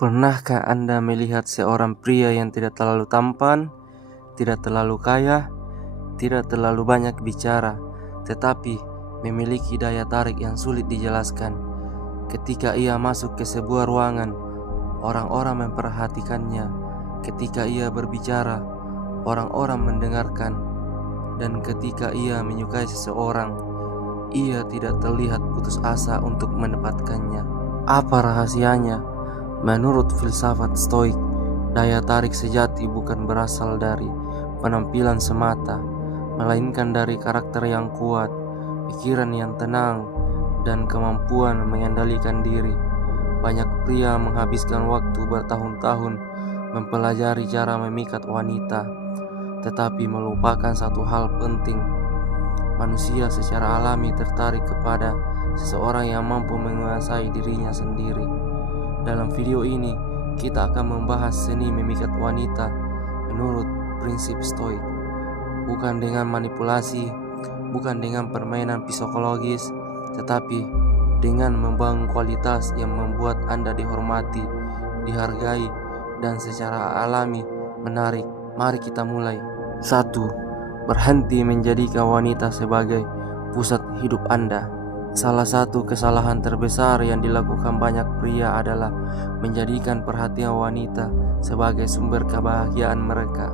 Pernahkah Anda melihat seorang pria yang tidak terlalu tampan, tidak terlalu kaya, tidak terlalu banyak bicara, tetapi memiliki daya tarik yang sulit dijelaskan? Ketika ia masuk ke sebuah ruangan, orang-orang memperhatikannya. Ketika ia berbicara, orang-orang mendengarkan. Dan ketika ia menyukai seseorang, ia tidak terlihat putus asa untuk mendapatkannya. Apa rahasianya? Menurut filsafat Stoik, daya tarik sejati bukan berasal dari penampilan semata, melainkan dari karakter yang kuat, pikiran yang tenang, dan kemampuan mengendalikan diri. Banyak pria menghabiskan waktu bertahun-tahun mempelajari cara memikat wanita, tetapi melupakan satu hal penting. Manusia secara alami tertarik kepada seseorang yang mampu menguasai dirinya sendiri. Dalam video ini, kita akan membahas seni memikat wanita menurut prinsip Stoik. Bukan dengan manipulasi, bukan dengan permainan psikologis, tetapi dengan membangun kualitas yang membuat Anda dihormati, dihargai, dan secara alami menarik. Mari kita mulai. 1. Berhenti menjadikan wanita sebagai pusat hidup Anda. Salah satu kesalahan terbesar yang dilakukan banyak pria adalah menjadikan perhatian wanita sebagai sumber kebahagiaan mereka.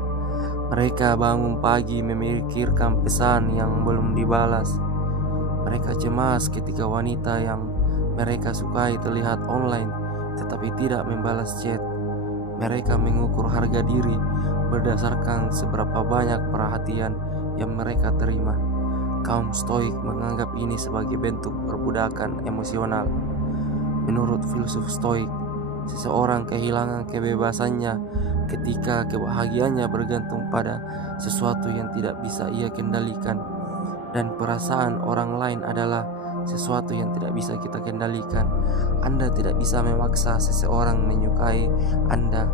Mereka bangun pagi memikirkan pesan yang belum dibalas. Mereka cemas ketika wanita yang mereka sukai terlihat online tetapi tidak membalas chat. Mereka mengukur harga diri berdasarkan seberapa banyak perhatian yang mereka terima. Kaum Stoik menganggap ini sebagai bentuk perbudakan emosional. Menurut filsuf Stoik, seseorang kehilangan kebebasannya ketika kebahagiaannya bergantung pada sesuatu yang tidak bisa ia kendalikan, dan perasaan orang lain adalah sesuatu yang tidak bisa kita kendalikan. Anda tidak bisa memaksa seseorang menyukai Anda.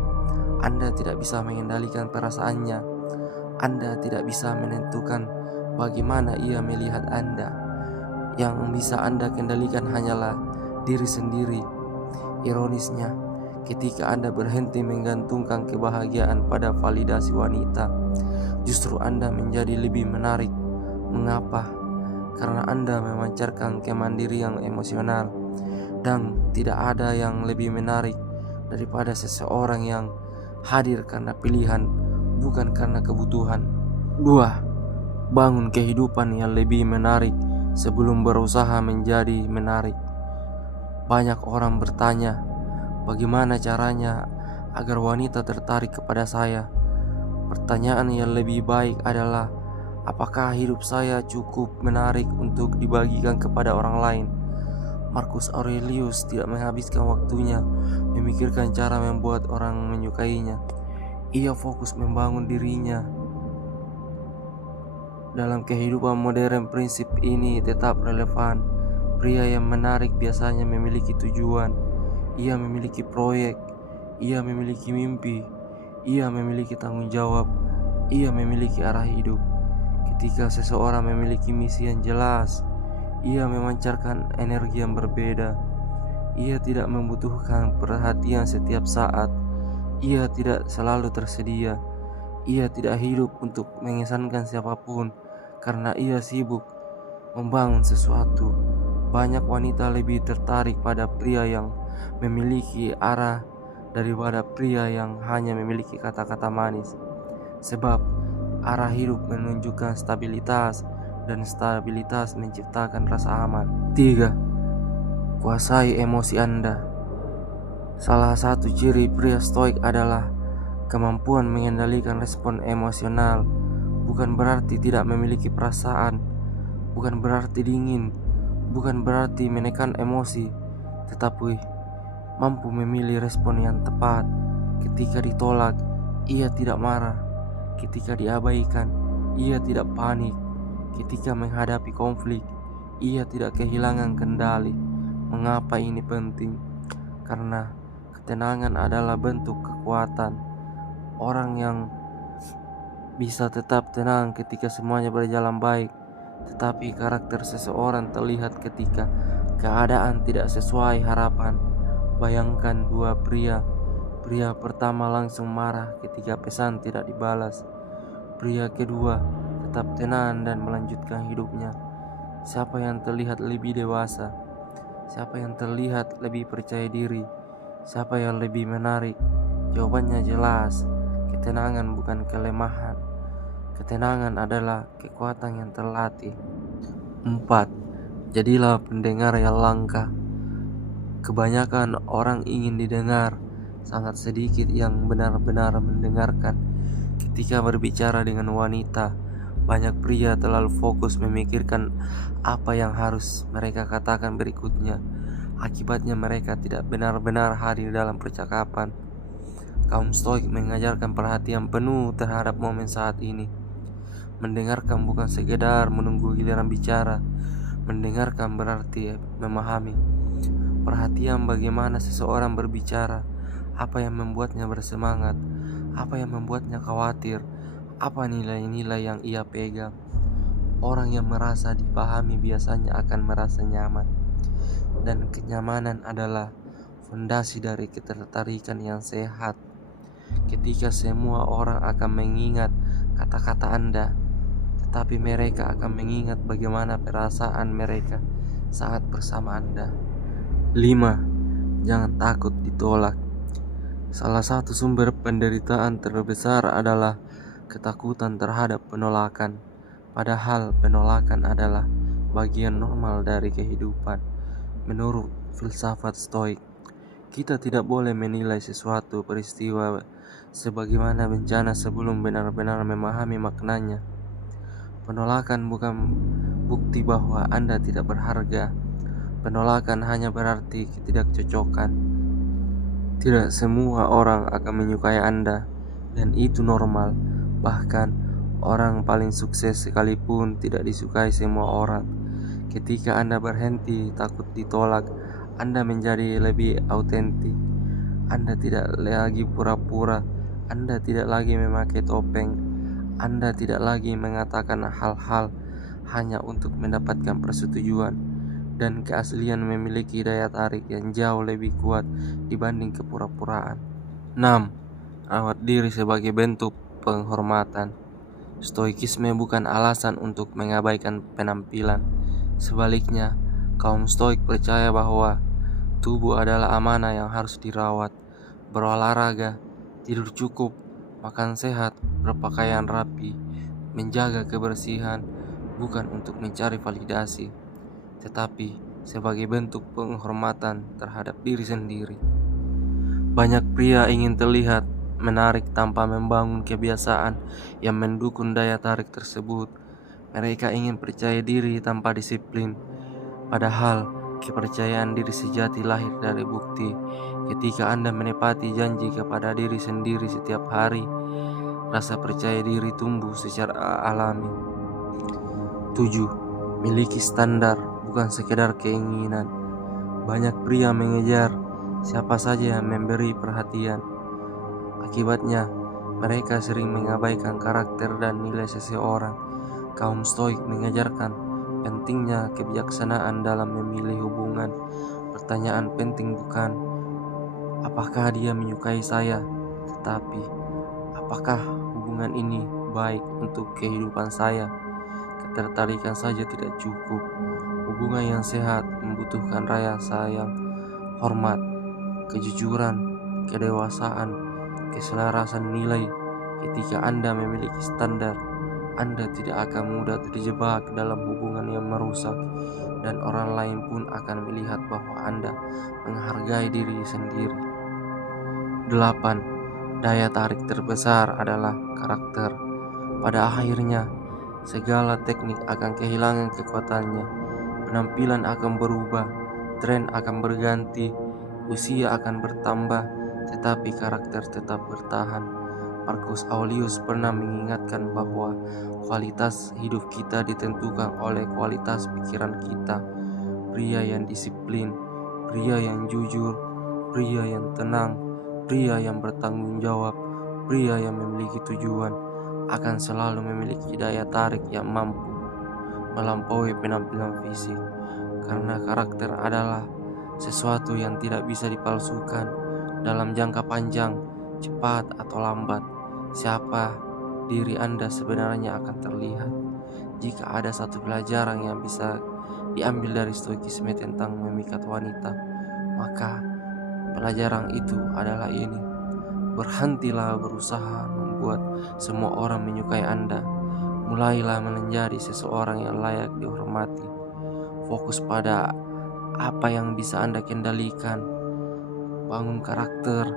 Anda tidak bisa mengendalikan perasaannya. Anda tidak bisa menentukan bagaimana ia melihat Anda. Yang bisa Anda kendalikan hanyalah diri sendiri. Ironisnya, ketika Anda berhenti menggantungkan kebahagiaan pada validasi wanita, justru Anda menjadi lebih menarik. Mengapa? Karena Anda memancarkan kemandirian emosional, dan tidak ada yang lebih menarik daripada seseorang yang hadir karena pilihan, bukan karena kebutuhan. 2. Bangun kehidupan yang lebih menarik sebelum berusaha menjadi menarik. Banyak orang bertanya, bagaimana caranya agar wanita tertarik kepada saya? Pertanyaan yang lebih baik adalah, apakah hidup saya cukup menarik untuk dibagikan kepada orang lain? Marcus Aurelius tidak menghabiskan waktunya memikirkan cara membuat orang menyukainya. Ia fokus membangun dirinya. Dalam kehidupan modern, prinsip ini tetap relevan. Pria yang menarik biasanya memiliki tujuan. Ia memiliki proyek. Ia memiliki mimpi. Ia memiliki tanggung jawab. Ia memiliki arah hidup. Ketika seseorang memiliki misi yang jelas, ia memancarkan energi yang berbeda. Ia tidak membutuhkan perhatian setiap saat. Ia tidak selalu tersedia. Ia tidak hidup untuk mengesankan siapapun, karena ia sibuk membangun sesuatu. Banyak wanita lebih tertarik pada pria yang memiliki arah daripada pria yang hanya memiliki kata-kata manis. Sebab arah hidup menunjukkan stabilitas, dan stabilitas menciptakan rasa aman. 3. Kuasai emosi Anda. Salah satu ciri pria Stoik adalah kemampuan mengendalikan respon emosional. Bukan berarti tidak memiliki perasaan, bukan berarti dingin, bukan berarti menekan emosi, tetapi mampu memilih respon yang tepat. Ketika ditolak, ia tidak marah. Ketika diabaikan, ia tidak panik. Ketika menghadapi konflik, ia tidak kehilangan kendali. Mengapa ini penting? Karena ketenangan adalah bentuk kekuatan. Orang yang bisa tetap tenang ketika semuanya berjalan baik, tetapi karakter seseorang terlihat ketika keadaan tidak sesuai harapan. Bayangkan dua pria Pria pertama langsung marah ketika pesan tidak dibalas. Pria kedua tetap tenang dan melanjutkan hidupnya. Siapa yang terlihat lebih dewasa? Siapa yang terlihat lebih percaya diri? Siapa yang lebih menarik? Jawabannya jelas. Ketenangan bukan kelemahan. Ketenangan adalah kekuatan yang terlatih. 4. Jadilah pendengar yang langka. Kebanyakan orang ingin didengar, sangat sedikit yang benar-benar mendengarkan. Ketika berbicara dengan wanita, banyak pria terlalu fokus memikirkan apa yang harus mereka katakan berikutnya. Akibatnya mereka tidak benar-benar hadir dalam percakapan. Kaum Stoik mengajarkan perhatian penuh terhadap momen saat ini. Mendengarkan bukan sekedar menunggu giliran bicara. Mendengarkan berarti memahami. Perhatian bagaimana seseorang berbicara, apa yang membuatnya bersemangat, apa yang membuatnya khawatir, apa nilai-nilai yang ia pegang. Orang yang merasa dipahami biasanya akan merasa nyaman. Dan kenyamanan adalah fondasi dari ketertarikan yang sehat. Ketika semua orang akan mengingat kata-kata Anda, tetapi mereka akan mengingat bagaimana perasaan mereka saat bersama Anda. 5. Jangan takut ditolak. Salah satu sumber penderitaan terbesar adalah ketakutan terhadap penolakan. Padahal penolakan adalah bagian normal dari kehidupan. Menurut filsafat Stoik, kita tidak boleh menilai sesuatu peristiwa sebagaimana bencana sebelum benar-benar memahami maknanya. Penolakan bukan bukti bahwa Anda tidak berharga. Penolakan hanya berarti ketidakcocokan. Tidak semua orang akan menyukai Anda, dan itu normal. Bahkan, orang paling sukses sekalipun tidak disukai semua orang. Ketika Anda berhenti takut ditolak, Anda menjadi lebih autentik. Anda tidak lagi pura-pura. Anda tidak lagi memakai topeng. Anda tidak lagi mengatakan hal-hal hanya untuk mendapatkan persetujuan. Dan keaslian memiliki daya tarik yang jauh lebih kuat dibanding kepura-puraan. 6. Rawat diri sebagai bentuk penghormatan. Stoikisme bukan alasan untuk mengabaikan penampilan. Sebaliknya, kaum Stoik percaya bahwa tubuh adalah amanah yang harus dirawat. Berolahraga, tidur cukup, makan sehat, berpakaian rapi, menjaga kebersihan, bukan untuk mencari validasi, tetapi sebagai bentuk penghormatan terhadap diri sendiri. Banyak pria ingin terlihat menarik tanpa membangun kebiasaan yang mendukung daya tarik tersebut. Mereka ingin percaya diri tanpa disiplin. Padahal kepercayaan diri sejati lahir dari bukti. Ketika Anda menepati janji kepada diri sendiri setiap hari, rasa percaya diri tumbuh secara alami. 7. Miliki standar, bukan sekedar keinginan. Banyak pria mengejar siapa saja yang memberi perhatian. Akibatnya, mereka sering mengabaikan karakter dan nilai seseorang. Kaum Stoik mengajarkan pentingnya kebijaksanaan dalam memilih hubungan. Pertanyaan penting bukan apakah dia menyukai saya, tetapi apakah hubungan ini baik untuk kehidupan saya. Ketertarikan saja tidak cukup. Hubungan yang sehat membutuhkan rasa sayang, hormat, kejujuran, kedewasaan, keselarasan nilai. Ketika Anda memiliki standar, Anda tidak akan mudah terjebak dalam hubungan yang merusak, dan orang lain pun akan melihat bahwa Anda menghargai diri sendiri. 8. Daya tarik terbesar adalah karakter. Pada akhirnya, segala teknik akan kehilangan kekuatannya. Penampilan akan berubah, tren akan berganti, usia akan bertambah, tetapi karakter tetap bertahan. Marcus Aurelius pernah mengingatkan bahwa kualitas hidup kita ditentukan oleh kualitas pikiran kita. Pria yang disiplin, pria yang jujur, pria yang tenang, pria yang bertanggung jawab, pria yang memiliki tujuan akan selalu memiliki daya tarik yang mampu melampaui penampilan fisik, karena karakter adalah sesuatu yang tidak bisa dipalsukan dalam jangka panjang, cepat atau lambat. Siapa diri Anda sebenarnya akan terlihat. Jika ada satu pelajaran yang bisa diambil dari stoikisme tentang memikat wanita, maka pelajaran itu adalah ini: berhentilah berusaha membuat semua orang menyukai Anda. Mulailah menjadi seseorang yang layak dihormati. Fokus pada apa yang bisa Anda kendalikan. Bangun karakter,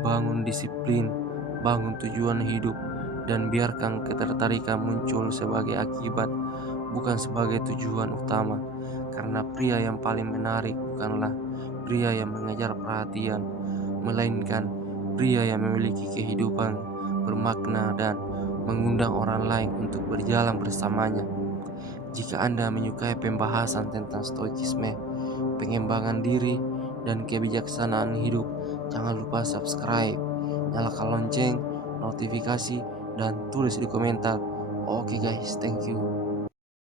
bangun disiplin, bangun tujuan hidup, dan biarkan ketertarikan muncul sebagai akibat, bukan sebagai tujuan utama. Karena pria yang paling menarik bukanlah pria yang mengejar perhatian, melainkan pria yang memiliki kehidupan bermakna dan mengundang orang lain untuk berjalan bersamanya. Jika Anda menyukai pembahasan tentang stoikisme, pengembangan diri, dan kebijaksanaan hidup, jangan lupa subscribe, nyalakan lonceng, notifikasi, dan tulis di komentar. Oke guys, thank you.